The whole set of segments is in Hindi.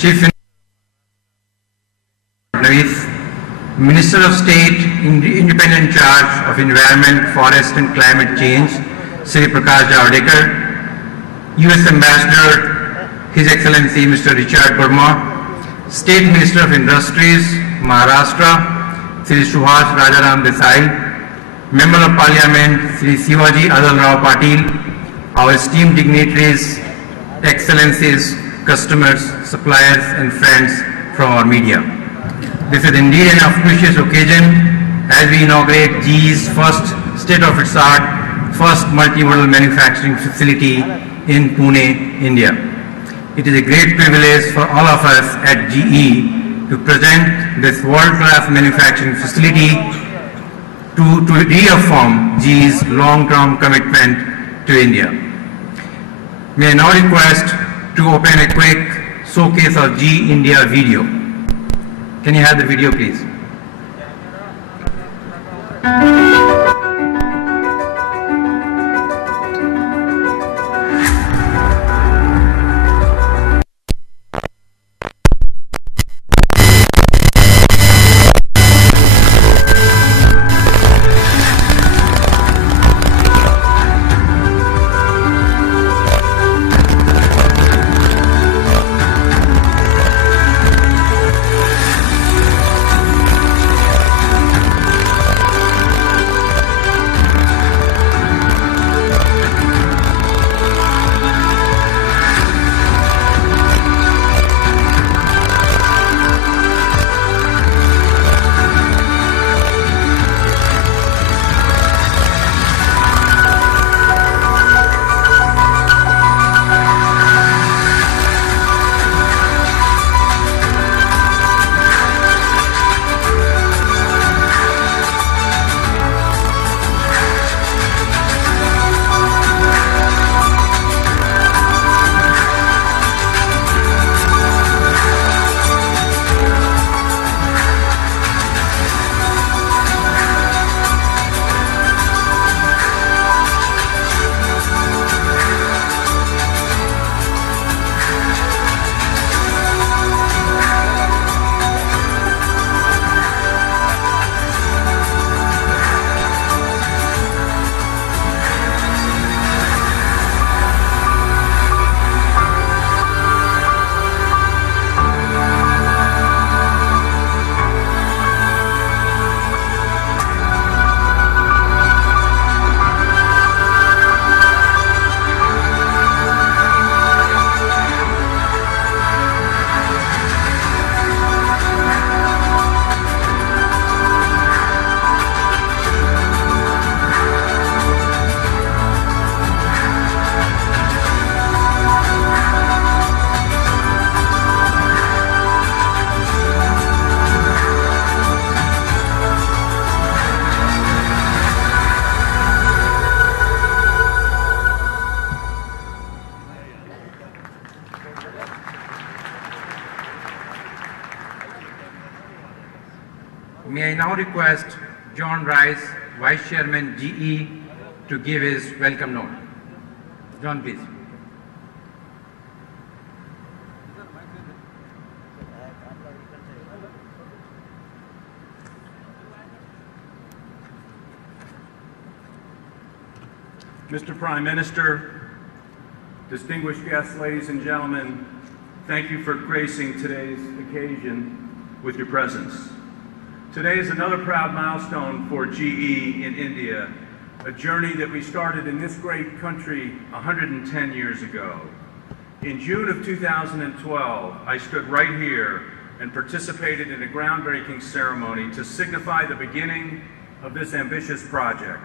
Chief Minister of State, Independent Charge of Environment, Forest and Climate Change, Shri Prakash Javadekar, US Ambassador, His Excellency Mr. Richard Burma, State Minister of Industries, Maharashtra, Shri Subhash Rajaram Desai, Member of Parliament, Shri Shivaji Adal Rao Patil, our esteemed dignitaries, Excellencies, customers, suppliers and friends from our media. This is indeed an auspicious occasion as we inaugurate GE's first state-of-its-art, first multimodal manufacturing facility in Pune, India. It is a great privilege for all of us at GE to present this world-class manufacturing facility to reaffirm GE's long-term commitment to India. May I now request to open a quick showcase of GE India video. Can you have the video, please? May I now request John Rice, Vice Chairman GE, to give his welcome note. John, please. Mr. Prime Minister, distinguished guests, ladies and gentlemen, thank you for gracing today's occasion with your presence. Today is another proud milestone for GE in India, a journey that we started in this great country 110 years ago. In June of 2012, I stood right here and participated in a groundbreaking ceremony to signify the beginning of this ambitious project.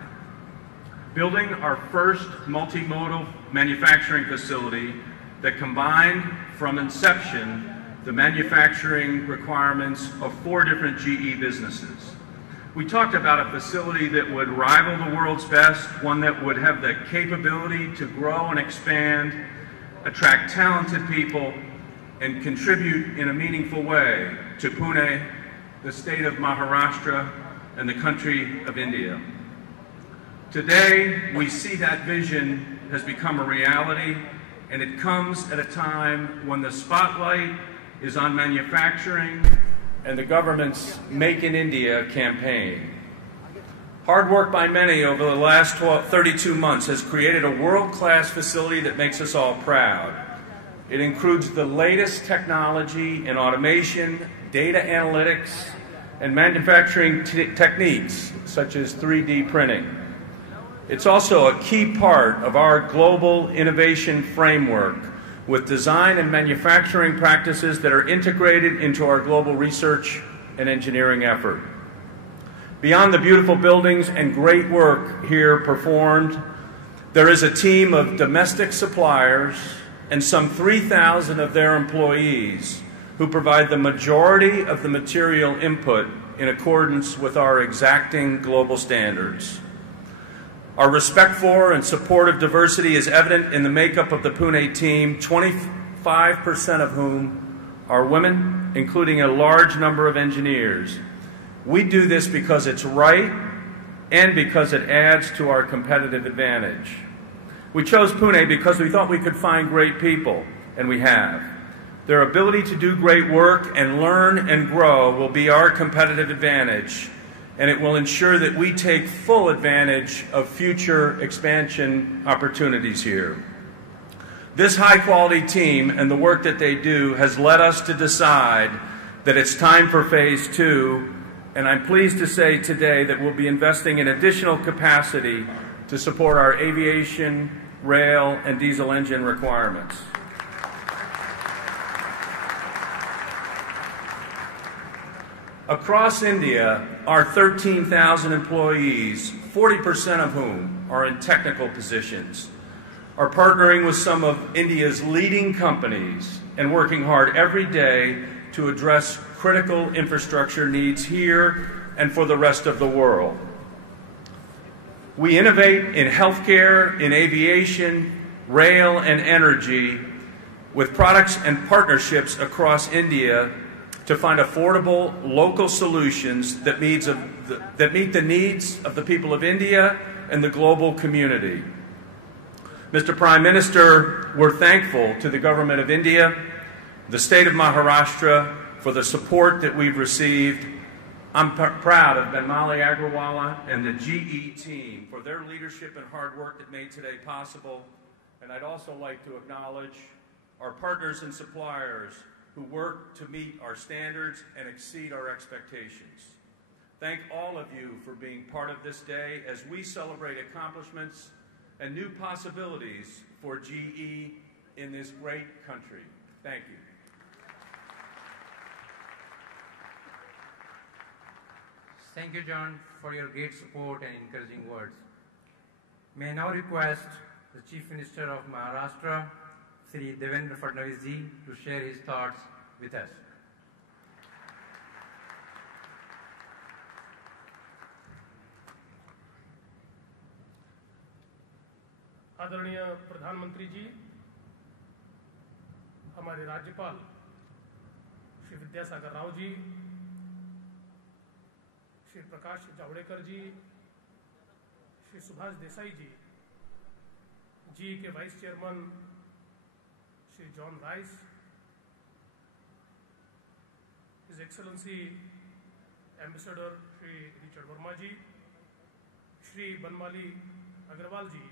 Building our first multimodal manufacturing facility that combined from inception the manufacturing requirements of 4 different GE businesses. We talked about a facility that would rival the world's best, one that would have the capability to grow and expand, attract talented people, and contribute in a meaningful way to Pune, the state of Maharashtra, and the country of India. Today, we see that vision has become a reality, and it comes at a time when the spotlight is on manufacturing and the government's Make in India campaign. Hard work by many over the last 32 months has created a world-class facility that makes us all proud. It includes the latest technology in automation, data analytics, and manufacturing techniques such as 3D printing. It's also a key part of our global innovation framework with design and manufacturing practices that are integrated into our global research and engineering effort. Beyond the beautiful buildings and great work here performed, there is a team of domestic suppliers and some 3,000 of their employees who provide the majority of the material input in accordance with our exacting global standards. Our respect for and support of diversity is evident in the makeup of the Pune team, 25% of whom are women, including a large number of engineers. We do this because it's right and because it adds to our competitive advantage. We chose Pune because we thought we could find great people, and we have. Their ability to do great work and learn and grow will be our competitive advantage, and it will ensure that we take full advantage of future expansion opportunities here. This high-quality team and the work that they do has led us to decide that it's time for Phase 2, and I'm pleased to say today that we'll be investing in additional capacity to support our aviation, rail, and diesel engine requirements. Across India, our 13,000 employees, 40% of whom are in technical positions, are partnering with some of India's leading companies and working hard every day to address critical infrastructure needs here and for the rest of the world. We innovate in healthcare, in aviation, rail, and energy with products and partnerships across India to find affordable local solutions that meet the needs of the people of India and the global community. Mr. Prime Minister, we're thankful to the Government of India, the State of Maharashtra, for the support that we've received. I'm proud of Benmali Agrawala and the GE team for their leadership and hard work that made today possible. And I'd also like to acknowledge our partners and suppliers who work to meet our standards and exceed our expectations. Thank all of you for being part of this day as we celebrate accomplishments and new possibilities for GE in this great country. Thank you. Thank you, John, for your great support and encouraging words. May I now request the Chief Minister of Maharashtra, Shri Devendra Fadnavis ji, to share his thoughts with us. आदरणीय प्रधानमंत्री जी, हमारे राज्यपाल श्री विद्यासागर राव जी, श्री प्रकाश जावड़ेकर जी, श्री सुभाष देसाई जी के vice chairman Shri John Rice, his excellency ambassador Shri Richard Verma ji, Shri Banmali Agrawal ji,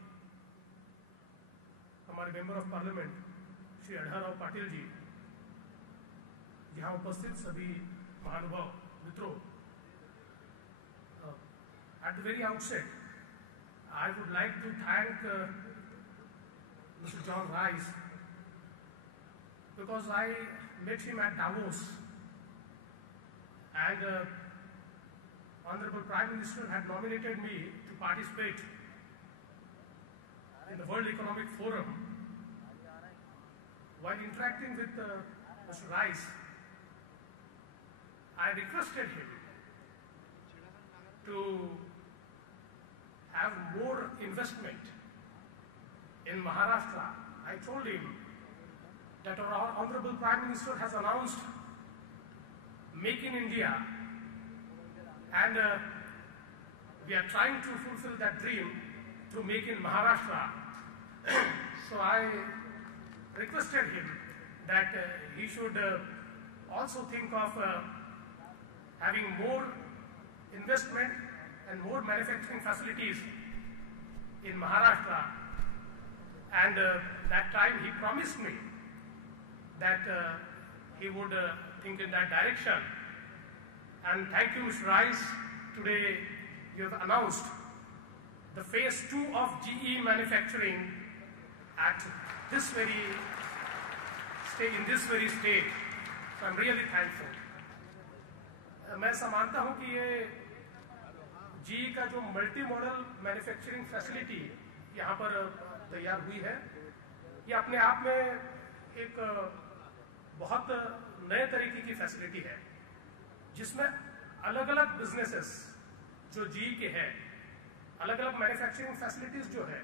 हमारे member of parliament Shri Adhalrao Patil ji, यहाँ उपस्थित सभी महानुभाव मित्रों, at the very outset, I would like to thank Mr. John Rice because I met him at Davos and Honorable Prime Minister had nominated me to participate in the World Economic Forum. While interacting with Mr. Rice, I requested him to have more investment in Maharashtra. I told him that our Honorable Prime Minister has announced Make in India, and we are trying to fulfill that dream to make in Maharashtra. So I requested him that he should also think of having more investment and more manufacturing facilities in Maharashtra. And that time he promised me that he would think in that direction. And thank you, Mr. Rice. Today you have announced the phase 2 of GE manufacturing at this very stage, in this very state. So I'm really thankful. मैं ऐसा मानता हूं कि ये GE का जो मल्टी मॉडल मैन्युफैक्चरिंग फैसिलिटी यहाँ पर तैयार हुई है, ये अपने आप में एक बहुत नए तरीके की फैसिलिटी है, जिसमें अलग अलग बिजनेसेस जो GE के हैं, अलग अलग मैन्युफैक्चरिंग फैसिलिटीज जो है,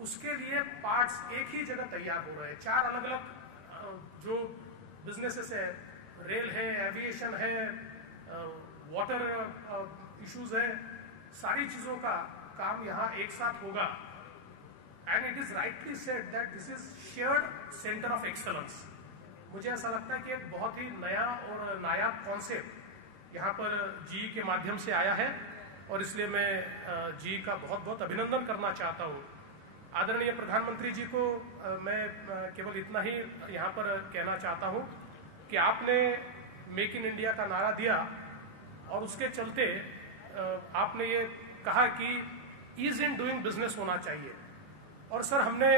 उसके लिए पार्ट्स एक ही जगह तैयार हो रहे हैं। 4 अलग अलग जो बिजनेसेस है, रेल है, एविएशन है, वाटर इश्यूज है, सारी चीजों का काम यहाँ एक साथ होगा। And it is rightly said that this is shared centre of excellence. मुझे ऐसा लगता है कि एक बहुत ही नया और नायाब कॉन्सेप्ट यहाँ पर GE के माध्यम से आया है, और इसलिए मैं GE का बहुत बहुत अभिनंदन करना चाहता हूँ। आदरणीय प्रधानमंत्री जी को मैं केवल इतना ही यहाँ पर कहना चाहता हूँ कि आपने मेक इन इंडिया का नारा दिया, और उसके चलते आपने ये कहा कि ईज इन डूइंग बिजनेस होना चाहिए। और सर, हमने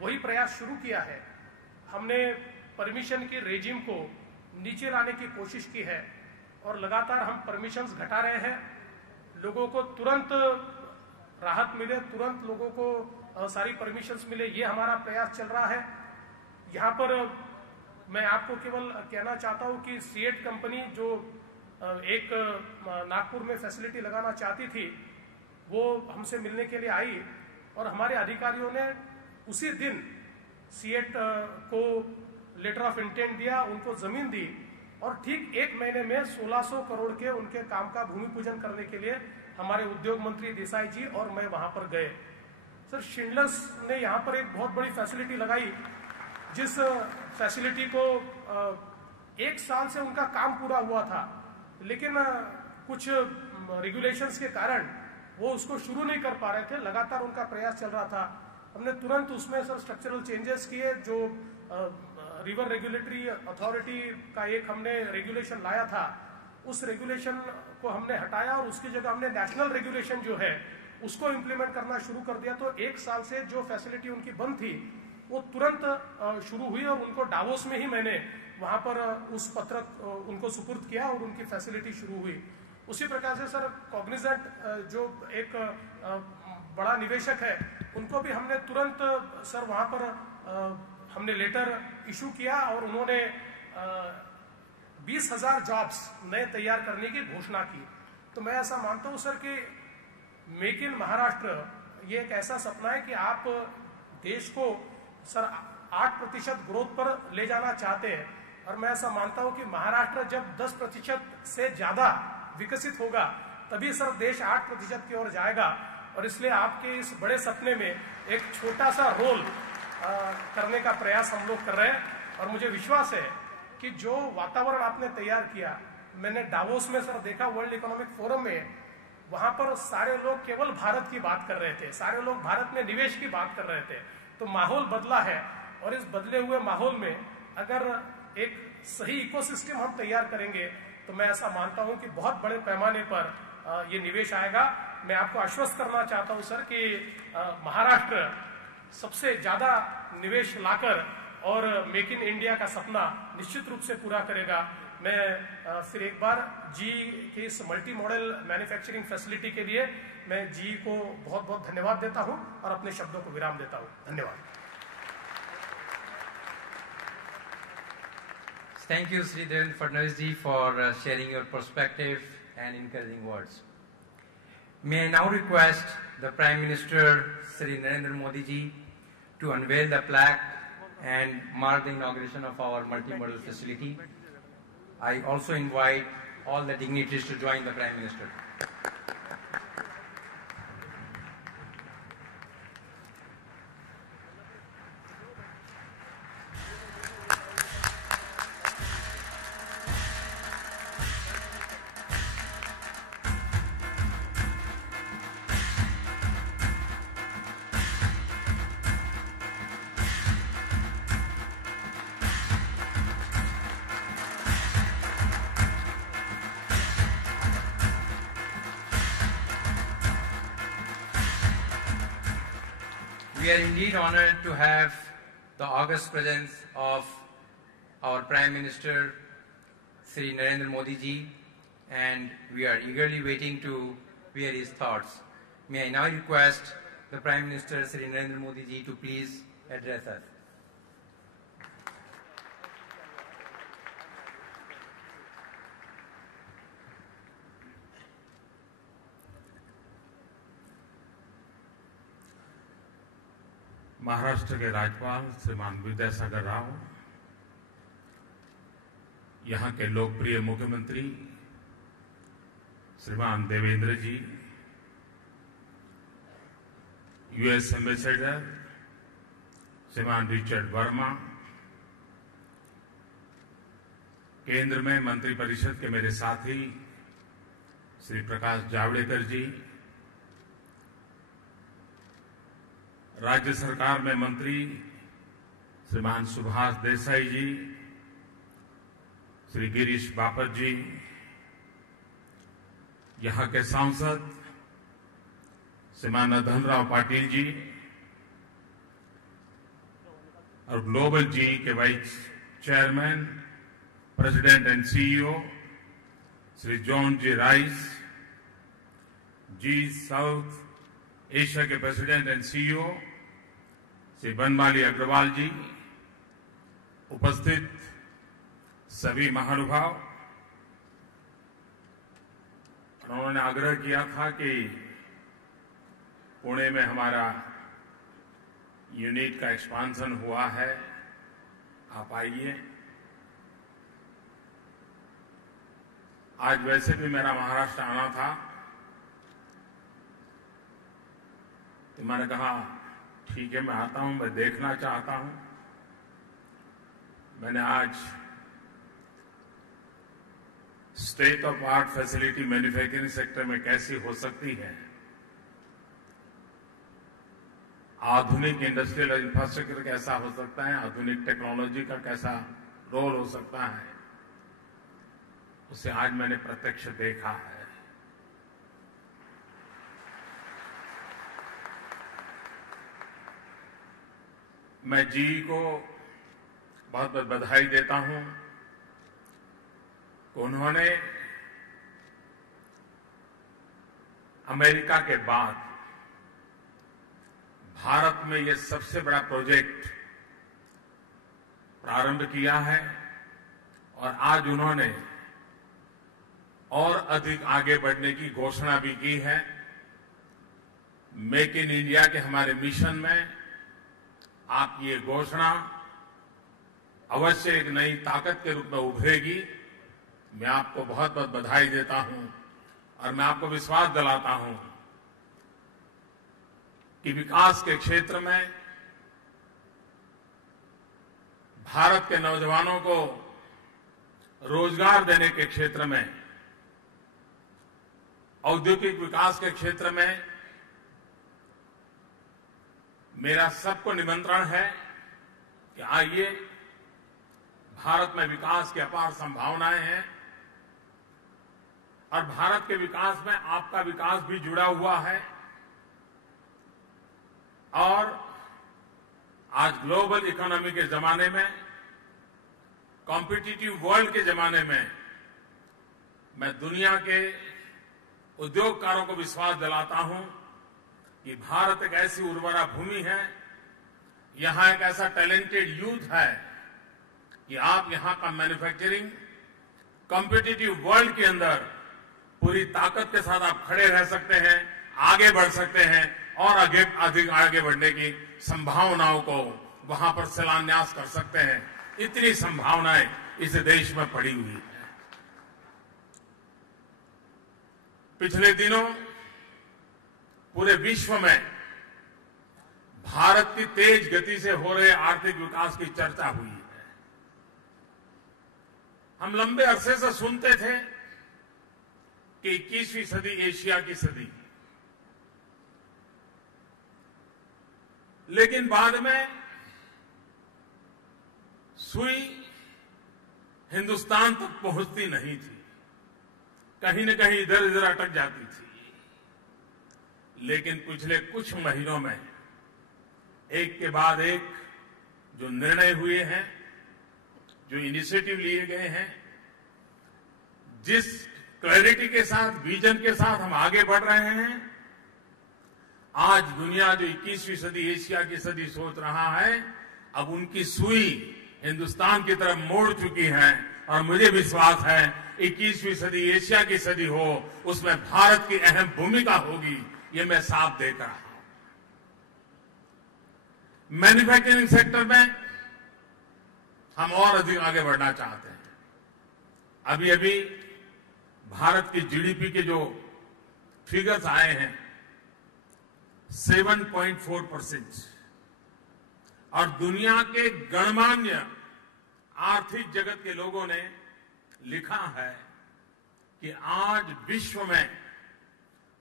वही प्रयास शुरू किया है। हमने परमिशन की रेजिम को नीचे लाने की कोशिश की है, और लगातार हम परमिशंस घटा रहे हैं। लोगों को तुरंत राहत मिले, तुरंत लोगों को सारी परमिशंस मिले, ये हमारा प्रयास चल रहा है। यहाँ पर मैं आपको केवल कहना चाहता हूँ कि सीएट कंपनी जो एक नागपुर में फैसिलिटी लगाना चाहती थी, वो हमसे मिलने के लिए आई, और हमारे अधिकारियों ने उसी दिन सीएट को लेटर ऑफ इंटेंट दिया, उनको जमीन दी, और ठीक 1 महीने में 1600 करोड़ के उनके काम का भूमि पूजन करने के लिए हमारे उद्योग मंत्री देसाई जी और मैं वहां पर गए। सर, शिंडलर्स ने यहाँ पर एक बहुत बड़ी फैसिलिटी लगाई, जिस फैसिलिटी को 1 साल से उनका काम पूरा हुआ था, लेकिन कुछ रेगुलेशंस के कारण वो उसको शुरू नहीं कर पा रहे थे। लगातार उनका प्रयास चल रहा था। हमने तुरंत उसमें सर स्ट्रक्चरल चेंजेस किए। जो रिवर रेगुलेटरी अथॉरिटी का एक हमने रेगुलेशन लाया था, उस रेगुलेशन को हमने हटाया, और उसकी जगह हमने नेशनल रेगुलेशन जो है उसको इम्प्लीमेंट करना शुरू कर दिया। तो 1 साल से जो फैसिलिटी उनकी बंद थी, वो तुरंत शुरू हुई, और उनको डावोस में ही मैंने वहां पर उस पत्रक उनको सुपुर्द किया, और उनकी फैसिलिटी शुरू हुई। उसी प्रकार से सर, कॉग्निजेंट जो एक बड़ा निवेशक है, उनको भी हमने तुरंत सर वहां पर हमने लेटर इशू किया, और उन्होंने 20,000 जॉब्स नए तैयार करने की घोषणा की। तो मैं ऐसा मानता हूं सर कि मेक इन महाराष्ट्र ये एक ऐसा सपना है कि आप देश को सर 8% ग्रोथ पर ले जाना चाहते हैं, और मैं ऐसा मानता हूं कि महाराष्ट्र जब 10% से ज्यादा विकसित होगा, तभी सर देश 8% की ओर जाएगा। और इसलिए आपके इस बड़े सपने में एक छोटा सा रोल करने का प्रयास हम लोग कर रहे हैं, और मुझे विश्वास है कि जो वातावरण आपने तैयार किया, मैंने डावोस में सर देखा, वर्ल्ड इकोनॉमिक फोरम में, वहां पर सारे लोग केवल भारत की बात कर रहे थे, सारे लोग भारत में निवेश की बात कर रहे थे। तो माहौल बदला है, और इस बदले हुए माहौल में अगर एक सही इकोसिस्टम हम तैयार करेंगे, तो मैं ऐसा मानता हूं कि बहुत बड़े पैमाने पर ये निवेश आएगा। मैं आपको आश्वस्त करना चाहता हूं सर कि महाराष्ट्र सबसे ज्यादा निवेश लाकर और मेक इन इंडिया का सपना निश्चित रूप से पूरा करेगा। मैं फिर एक बार GE की इस मल्टी मॉडल मैन्युफैक्चरिंग फैसिलिटी के लिए मैं GE को बहुत बहुत धन्यवाद देता हूं, और अपने शब्दों को विराम देता हूं। धन्यवाद। Thank you, Sri Devendra Fadnavis ji, for sharing your perspective and encouraging words. May I now request the Prime Minister, Sri Narendra Modi ji, to unveil the plaque and mark the inauguration of our multimodal facility. I also invite all the dignitaries to join the Prime Minister. We are indeed honored to have the august presence of our Prime Minister, Sri Narendra Modi ji, and we are eagerly waiting to hear his thoughts. May I now request the Prime Minister, Sri Narendra Modi ji, to please address us. Maharashtra के राज्यपाल श्रीमान विद्यासागर राव, यहाँ के लोकप्रिय मुख्यमंत्री श्रीमान देवेंद्र जी, यूएस एम्बेसडर श्रीमान रिचर्ड वर्मा, केंद्र में मंत्रिपरिषद के मेरे साथी श्री प्रकाश जावड़ेकर जी, राज्य सरकार में मंत्री श्रीमान सुभाष देसाई जी, श्री गिरीश बापट जी, यहाँ के सांसद श्रीमान धनराव पाटिल जी और ग्लोबल जी के vice chairman, president and CEO Shri John ji Rice ji, South Asia के president and CEO Shri Banmali Agrawal ji, उपस्थित सभी महानुभाव, उन्होंने आग्रह किया था कि पुणे में हमारा यूनिट का एक्सपांशन हुआ है, आप आइए। आज वैसे भी मेरा महाराष्ट्र आना था, तो मैंने कहा ठीक है मैं आता हूं, मैं देखना चाहता हूं। मैंने आज state of art facility manufacturing sector में कैसी हो सकती है, आधुनिक इंडस्ट्रियल इंफ्रास्ट्रक्चर कैसा हो सकता है, आधुनिक टेक्नोलॉजी का कैसा रोल हो सकता है, उसे आज मैंने प्रत्यक्ष देखा है। मैं जी को बहुत बहुत बधाई देता हूं कि उन्होंने अमेरिका के बाद भारत में ये सबसे बड़ा प्रोजेक्ट प्रारंभ किया है और आज उन्होंने और अधिक आगे बढ़ने की घोषणा भी की है। मेक इन इंडिया के हमारे मिशन में आपकी ये घोषणा अवश्य एक नई ताकत के रूप में उभरेगी। मैं आपको बहुत बहुत बधाई देता हूं और मैं आपको विश्वास दिलाता हूं कि विकास के क्षेत्र में भारत के नौजवानों को रोजगार देने के क्षेत्र में, औद्योगिक विकास के क्षेत्र में मेरा सबको निमंत्रण है कि आइए, भारत में विकास की अपार संभावनाएं हैं और भारत के विकास में आपका विकास भी जुड़ा हुआ है। और आज ग्लोबल इकोनॉमी के जमाने में, कॉम्पिटिटिव वर्ल्ड के जमाने में, मैं दुनिया के उद्योगकारों को विश्वास दिलाता हूं कि भारत एक ऐसी उर्वरा भूमि है, यहां एक ऐसा टैलेंटेड यूथ है कि आप यहां का मैन्युफैक्चरिंग कॉम्पिटिटिव वर्ल्ड के अंदर पूरी ताकत के साथ आप खड़े रह सकते हैं, आगे बढ़ सकते हैं और अधिक आगे बढ़ने की संभावनाओं को वहां पर शिलान्यास कर सकते हैं। इतनी संभावनाएं इस देश में पड़ी हुई है। पिछले दिनों पूरे विश्व में भारत की तेज गति से हो रहे आर्थिक विकास की चर्चा हुई है। हम लंबे अरसे से सुनते थे कि 21वीं सदी एशिया की सदी, लेकिन बाद में सुई हिंदुस्तान तक पहुंचती नहीं थी, कहीं न कहीं इधर उधर अटक जाती थी। लेकिन पिछले कुछ महीनों में एक के बाद एक जो निर्णय हुए हैं, जो इनिशिएटिव लिए गए हैं, जिस क्लैरिटी के साथ, विजन के साथ हम आगे बढ़ रहे हैं, आज दुनिया जो 21वीं सदी, एशिया की सदी सोच रहा है, अब उनकी सुई हिंदुस्तान की तरफ मोड़ चुकी है। और मुझे विश्वास है 21वीं सदी एशिया की सदी हो, उसमें भारत की अहम भूमिका होगी, ये मैं साफ देख रहा हूं। मैन्युफैक्चरिंग सेक्टर में हम और अधिक आगे बढ़ना चाहते हैं। अभी अभी भारत की जीडीपी के जो फिगर्स आए हैं 7.4%, और दुनिया के गणमान्य आर्थिक जगत के लोगों ने लिखा है कि आज विश्व में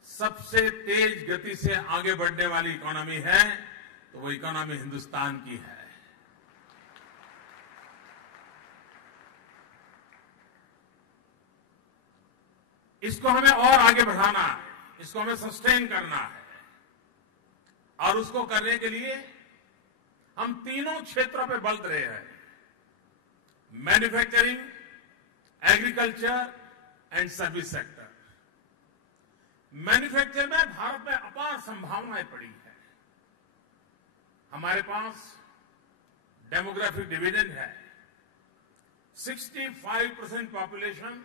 सबसे तेज गति से आगे बढ़ने वाली इकोनॉमी है तो वो इकोनॉमी हिंदुस्तान की है। इसको हमें और आगे बढ़ाना है, इसको हमें सस्टेन करना है, और उसको करने के लिए हम तीनों क्षेत्रों पे बल दे रहे हैं: manufacturing, agriculture and service sector. Manufacture में भारत में अपार संभावनाएं पड़ी है। हमारे पास डेमोग्राफिक डिविडेंड है। 65% पॉपुलेशन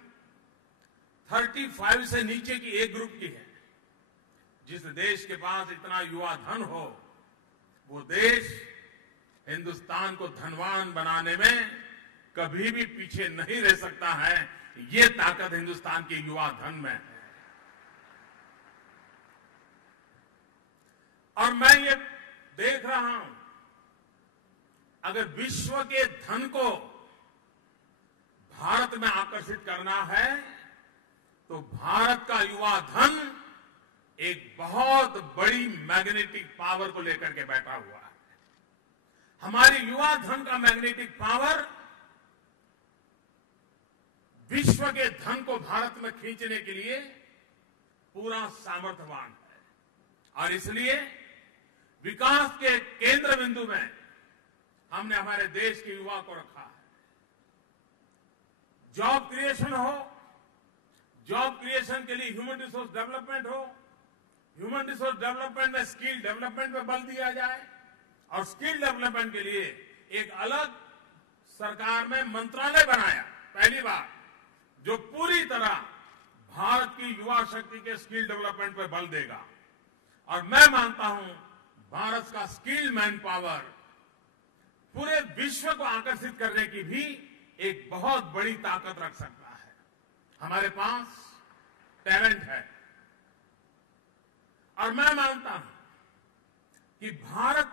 35 से नीचे की एक ग्रुप की है। जिस देश के पास इतना युवा धन हो, वो देश हिंदुस्तान को धनवान बनाने में कभी भी पीछे नहीं रह सकता है। ये ताकत हिंदुस्तान के युवा धन में है। और मैं ये देख रहा हूं, अगर विश्व के धन को भारत में आकर्षित करना है तो भारत का युवा धन एक बहुत बड़ी मैग्नेटिक पावर को लेकर के बैठा हुआ है। हमारी युवा धन का मैग्नेटिक पावर विश्व के धन को भारत में खींचने के लिए पूरा सामर्थ्यवान है। और इसलिए विकास के केंद्र बिंदु में हमने हमारे देश के युवा को रखा है। जॉब क्रिएशन हो, जॉब क्रिएशन के लिए ह्यूमन रिसोर्स डेवलपमेंट हो, ह्यूमन रिसोर्स डेवलपमेंट में स्किल डेवलपमेंट पर बल दिया जाए, और स्किल डेवलपमेंट के लिए एक अलग सरकार में मंत्रालय बनाया पहली बार, जो पूरी तरह भारत की युवा शक्ति के स्किल डेवलपमेंट पर बल देगा। और मैं मानता हूं भारत का स्किल मैन पावर पूरे विश्व को आकर्षित करने की भी एक बहुत बड़ी ताकत रख सकता है। हमारे पास टैलेंट है, और मैं मानता हूं कि भारत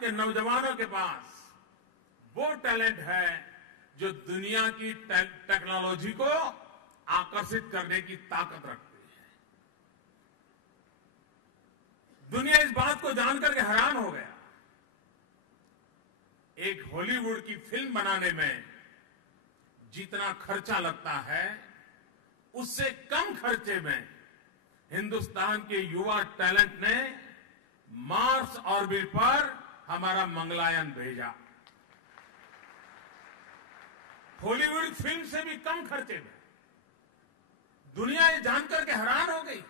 के नौजवानों के पास वो टैलेंट है जो दुनिया की टेक्नोलॉजी को आकर्षित करने की ताकत रखती है। दुनिया इस बात को जानकर के हैरान हो गया। एक हॉलीवुड की फिल्म बनाने में जितना खर्चा लगता है, उससे कम खर्चे में हिंदुस्तान के युवा टैलेंट ने मार्स ऑर्बिट पर हमारा मंगलयान भेजा। हॉलीवुड फिल्म से भी कम खर्चे में। दुनिया ये जानकर के हैरान हो गई।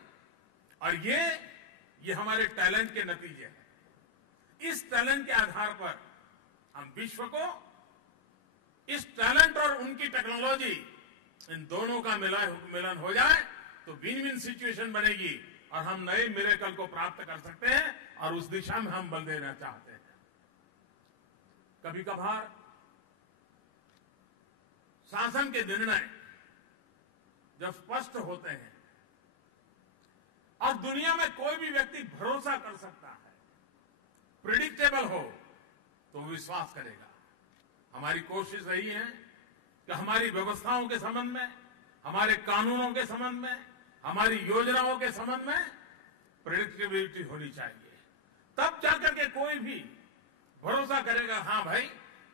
और ये हमारे टैलेंट के नतीजे हैं। इस टैलेंट के आधार पर हम विश्व को, इस टैलेंट और उनकी टेक्नोलॉजी, इन दोनों का मिलन हो जाए तो विन विन सिचुएशन बनेगी, और हम नए मिरेकल को प्राप्त कर सकते हैं, और उस दिशा में हम बल देना चाहते हैं। कभी कभार शासन के निर्णय जब स्पष्ट होते हैं और दुनिया में कोई भी व्यक्ति भरोसा कर सकता है, प्रिडिक्टेबल हो, तो विश्वास करेगा। हमारी कोशिश रही है कि हमारी व्यवस्थाओं के संबंध में, हमारे कानूनों के संबंध में, हमारी योजनाओं के संबंध में प्रेडिक्टेबिलिटी होनी चाहिए। तब जाकर के कोई भी भरोसा करेगा, हाँ भाई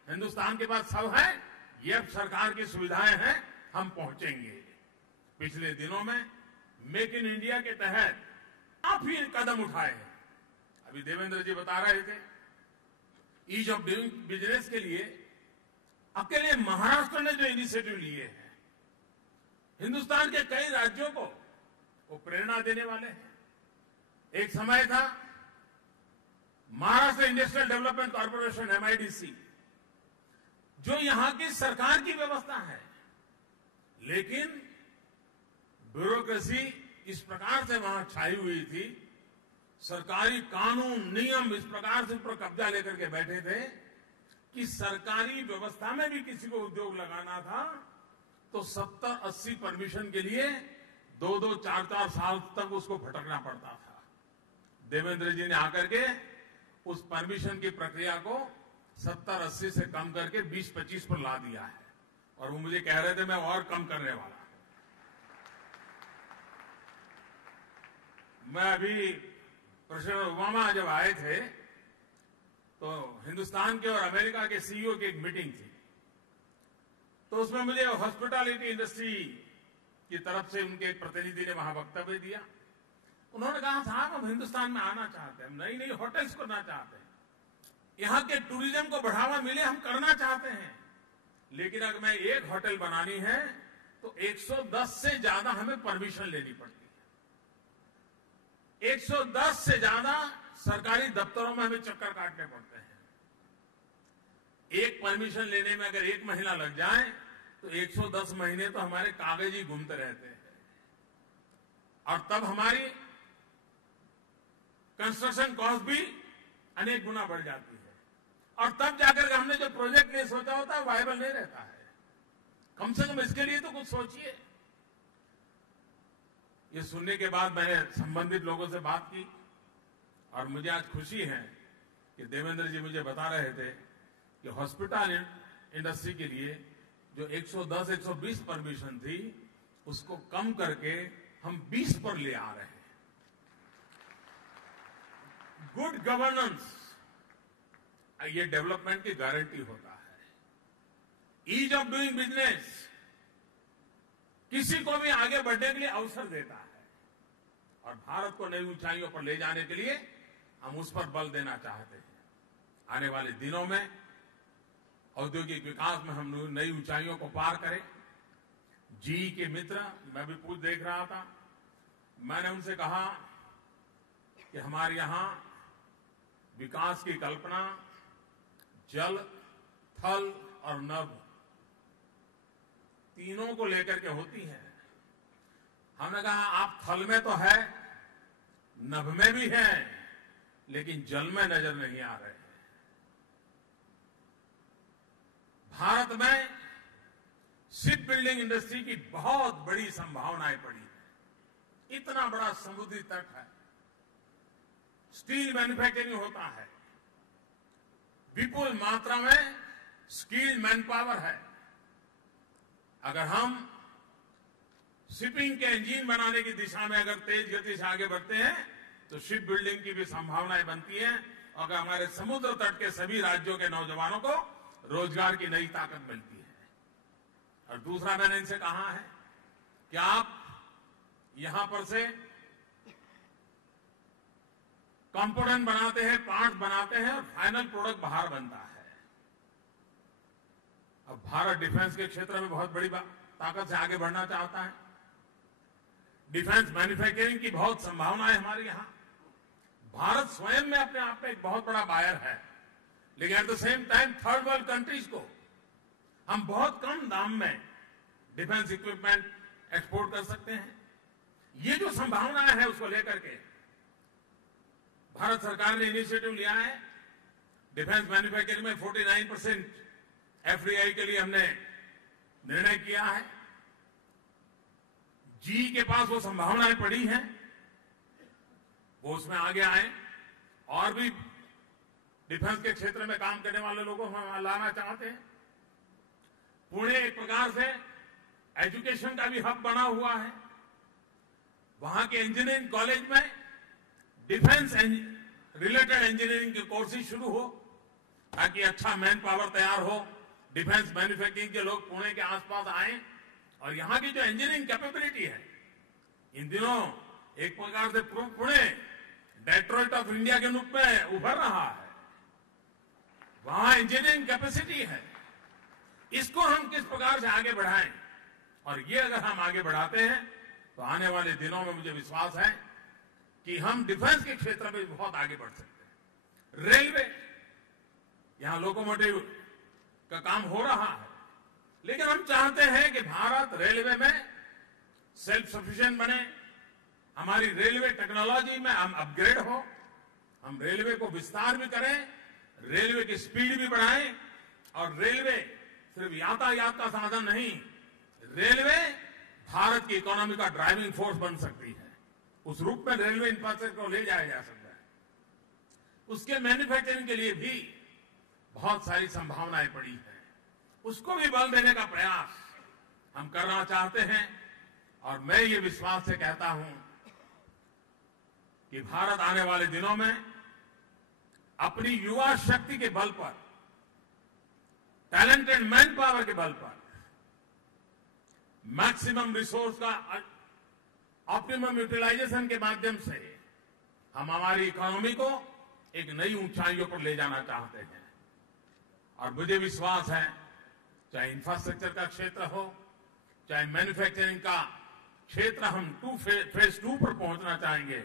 हिंदुस्तान के पास सब है, ये अब सरकार की सुविधाएं हैं, हम पहुंचेंगे। पिछले दिनों में मेक इन इंडिया के तहत काफी कदम उठाए हैं। अभी देवेंद्र जी बता रहे थे, ईज ऑफ डूइंग बिजनेस के लिए अकेले महाराष्ट्र ने जो इनिशिएटिव लिए हैं, हिंदुस्तान के कई राज्यों को वो प्रेरणा देने वाले हैं। एक समय था Maharashtra industrial development corporation MIDC, जो यहां की सरकार की व्यवस्था है, लेकिन ब्यूरोक्रेसी इस प्रकार से वहां छाई हुई थी, सरकारी कानून नियम इस प्रकार से ऊपर कब्जा लेकर के बैठे थे कि सरकारी व्यवस्था में भी किसी को उद्योग लगाना था तो 70-80 परमिशन के लिए 2-2, 4-4 साल तक उसको भटकना पड़ता था। देवेंद्र जी ने आकर के उस परमिशन की प्रक्रिया को 70-80 से कम करके 20-25 पर ला दिया है, और वो मुझे कह रहे थे मैं और कम करने वाला। मैं अभी प्रेसिडेंट ओबामा जब आए थे तो हिंदुस्तान के और अमेरिका के CEO की एक मीटिंग थी, तो उसमें मुझे हॉस्पिटैलिटी इंडस्ट्री की तरफ से उनके एक प्रतिनिधि ने वहां वक्तव्य दिया। उन्होंने कहा साहब हम हिंदुस्तान में आना चाहते हैं, हम नई नई होटल्स करना चाहते हैं, यहां के टूरिज्म को बढ़ावा मिले हम करना चाहते हैं, लेकिन अगर मैं एक होटल बनानी है तो 110 से ज्यादा हमें परमिशन लेनी पड़ती है। 110 से ज्यादा सरकारी दफ्तरों में हमें चक्कर काटने पड़ते हैं। एक परमिशन लेने में अगर 1 महीना लग जाए तो 110 महीने तो हमारे कागज ही घूमते रहते हैं, और तब हमारी कंस्ट्रक्शन कॉस्ट भी अनेक गुना बढ़ जाती है, और तब जाकर के हमने जो प्रोजेक्ट नहीं सोचा होता है वायबल नहीं रहता है। कम से कम इसके लिए तो कुछ सोचिए। ये सुनने के बाद मैंने संबंधित लोगों से बात की, और मुझे आज खुशी है कि देवेंद्र जी मुझे बता रहे थे कि हॉस्पिटल इंडस्ट्री के लिए जो 110-120 परमिशन थी उसको कम करके हम 20 पर ले आ रहे हैं। गुड गवर्नेंस ये डेवलपमेंट की गारंटी होता है। ईज ऑफ डूइंग बिजनेस किसी को भी आगे बढ़ने के लिए अवसर देता है, और भारत को नई ऊंचाइयों पर ले जाने के लिए हम उस पर बल देना चाहते हैं। आने वाले दिनों में औद्योगिक विकास में हम नई ऊंचाइयों को पार करें। जी के मित्र, मैं भी पूछ देख रहा था, मैंने उनसे कहा कि हमारे यहां विकास की कल्पना जल, थल और नभ तीनों को लेकर के होती है। हमने कहा आप थल में तो है, नभ में भी है, लेकिन जल में नजर नहीं आ रहे हैं। भारत में शिप बिल्डिंग इंडस्ट्री की बहुत बड़ी संभावनाएं पड़ी है। इतना बड़ा समुद्री तट है, स्टील मैन्युफैक्चरिंग होता है, विपुल मात्रा में स्किल्ड मैन पावर है। अगर हम शिपिंग के इंजन बनाने की दिशा में अगर तेज गति से आगे बढ़ते हैं तो शिप बिल्डिंग की भी संभावनाएं बनती हैं, और अगर हमारे समुद्र तट के सभी राज्यों के नौजवानों को रोजगार की नई ताकत मिलती है। और दूसरा मैंने इनसे कहा है कि आप यहां पर से कंपोनेंट बनाते हैं, पार्ट बनाते हैं, और फाइनल प्रोडक्ट बाहर बनता है। अब भारत डिफेंस के क्षेत्र में बहुत बड़ी ताकत से आगे बढ़ना चाहता है। डिफेंस मैन्युफैक्चरिंग की बहुत संभावनाएं हमारे यहां। भारत स्वयं में अपने आप में एक बहुत बड़ा बायर है, लेकिन at the same time third world countries को हम बहुत कम दाम में डिफेंस इक्विपमेंट एक्सपोर्ट कर सकते हैं। ये जो संभावनाएं हैं उसको लेकर के भारत सरकार ने इनिशिएटिव लिया है। डिफेंस मैन्युफैक्चरिंग में 49% FDI के लिए हमने निर्णय किया है। जी के पास वो संभावनाएं पड़ी हैं, वो उसमें आगे आए, और भी डिफेंस के क्षेत्र में काम करने वाले लोगों को हम लाना चाहते हैं। पुणे एक प्रकार से एजुकेशन का भी हब बना हुआ है। वहां के इंजीनियरिंग कॉलेज में डिफेंस रिलेटेड इंजीनियरिंग के कोर्सेज शुरू हो, ताकि अच्छा मैन पावर तैयार हो, डिफेंस मैन्युफैक्चरिंग के लोग पुणे के आसपास आए, और यहां की जो इंजीनियरिंग कैपेबिलिटी है, इन दिनों एक प्रकार से पुणे डेट्रॉइट ऑफ इंडिया के रूप में उभर रहा है। वहां इंजीनियरिंग कैपेसिटी है। इसको हम किस प्रकार से आगे बढ़ाएं, और ये अगर हम आगे बढ़ाते हैं तो आने वाले दिनों में मुझे विश्वास है कि हम डिफेंस के क्षेत्र में बहुत आगे बढ़ सकते हैं। रेलवे, यहां लोकोमोटिव का काम हो रहा है, लेकिन हम चाहते हैं कि भारत रेलवे में सेल्फ सफिशिएंट बने, हमारी रेलवे टेक्नोलॉजी में हम अपग्रेड हो, हम रेलवे को विस्तार भी करें, रेलवे की स्पीड भी बढ़ाएं, और रेलवे सिर्फ यातायात का साधन नहीं, रेलवे भारत की इकोनॉमी का ड्राइविंग फोर्स बन सकती है। उस रूप में रेलवे इंफ्रास्ट्रक्चर को ले जाया जा सकता है। उसके मैन्युफैक्चरिंग के लिए भी बहुत सारी संभावनाएं पड़ी हैं, उसको भी बल देने का प्रयास हम करना चाहते हैं। और मैं ये विश्वास से कहता हूं कि भारत आने वाले दिनों में अपनी युवा शक्ति के बल पर, टैलेंटेड मैन पावर के बल पर, मैक्सिमम रिसोर्स का ऑप्टिमम यूटिलाइजेशन के माध्यम से हम हमारी इकोनॉमी को एक नई ऊंचाइयों पर ले जाना चाहते हैं। और मुझे विश्वास है, चाहे इंफ्रास्ट्रक्चर का क्षेत्र हो, चाहे मैन्युफैक्चरिंग का क्षेत्र, हम फेज 2 पर पहुंचना चाहेंगे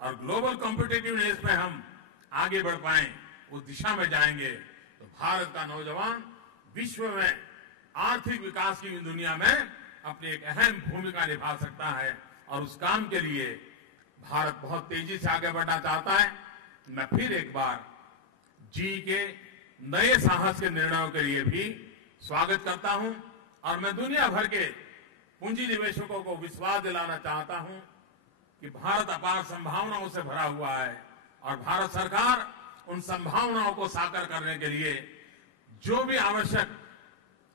और ग्लोबल कॉम्पिटिटिवनेस में हम आगे बढ़ पाएं, उस दिशा में जाएंगे तो भारत का नौजवान विश्व में आर्थिक विकास की दुनिया में अपनी एक अहम भूमिका निभा सकता है। और उस काम के लिए भारत बहुत तेजी से आगे बढ़ना चाहता है। मैं फिर एक बार जी के नए साहस के निर्णयों के लिए भी स्वागत करता हूं, और मैं दुनिया भर के पूंजी निवेशकों को विश्वास दिलाना चाहता हूं कि भारत अपार संभावनाओं से भरा हुआ है, और भारत सरकार उन संभावनाओं को साकार करने के लिए जो भी आवश्यक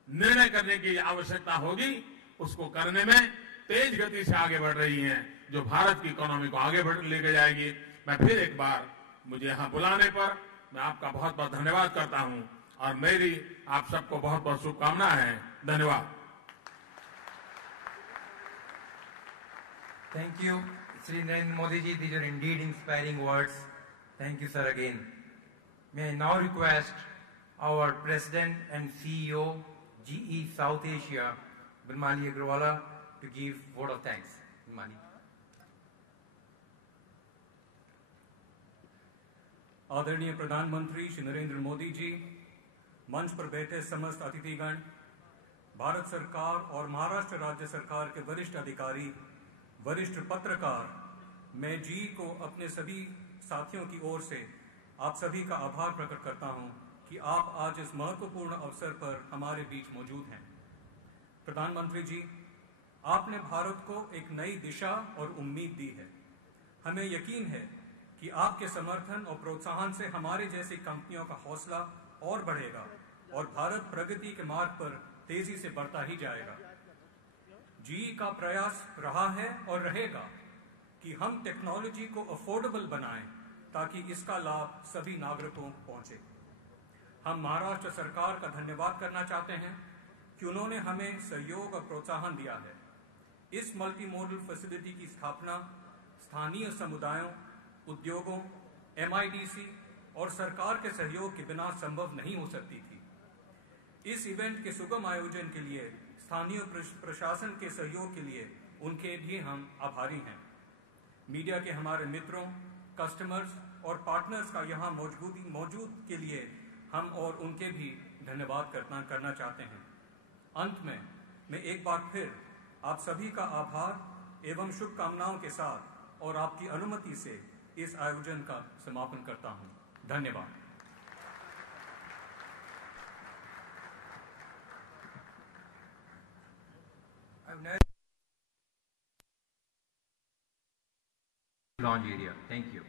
निर्णय करने की आवश्यकता होगी, उसको करने में तेज गति से आगे बढ़ रही है, जो भारत की इकोनॉमी को आगे लेके जाएगी। मैं फिर एक बार, मुझे यहां बुलाने पर मैं आपका बहुत बहुत धन्यवाद करता हूं, और मेरी आप सबको बहुत बहुत शुभकामनाएं हैं। धन्यवाद। Thank you, Shri Narendra Modi ji. These are indeed inspiring words. Thank you, sir, again. May I now request our President and CEO, GE South Asia, Birmali Agrawala, to give vote of thanks. Birmali. आदरणीय प्रधानमंत्री श्री नरेंद्र मोदी जी, मंच पर बैठे समस्त अतिथिगण, भारत सरकार और महाराष्ट्र राज्य सरकार के वरिष्ठ अधिकारी, वरिष्ठ पत्रकार, मैं जी को अपने सभी साथियों की ओर से आप सभी का आभार प्रकट करता हूं कि आप आज इस महत्वपूर्ण अवसर पर हमारे बीच मौजूद हैं। प्रधानमंत्री जी, आपने भारत को एक नई दिशा और उम्मीद दी है। हमें यकीन है कि आपके समर्थन और प्रोत्साहन से हमारे जैसी कंपनियों का हौसला और बढ़ेगा और भारत प्रगति के मार्ग पर तेजी से बढ़ता ही जाएगा। जीई का प्रयास रहा है और रहेगा कि हम टेक्नोलॉजी को अफोर्डेबल बनाएं ताकि इसका लाभ सभी नागरिकों को पहुंचे। हम महाराष्ट्र सरकार का धन्यवाद करना चाहते हैं कि उन्होंने हमें सहयोग और प्रोत्साहन दिया है। इस मल्टी मॉडल फैसिलिटी की स्थापना स्थानीय समुदायों, उद्योगों, MIDC और सरकार के सहयोग के बिना संभव नहीं हो सकती थी। इस इवेंट के सुगम आयोजन के लिए स्थानीय प्रशासन के सहयोग के लिए उनके भी हम आभारी हैं। मीडिया के हमारे मित्रों, कस्टमर्स और पार्टनर्स का यहाँ मौजूद के लिए हम और उनके भी धन्यवाद करना चाहते हैं। अंत में मैं एक बार फिर आप सभी का आभार एवं शुभकामनाओं के साथ और आपकी अनुमति से इस आयोजन का समापन करता हूं। धन्यवाद। Launch area. Thank you.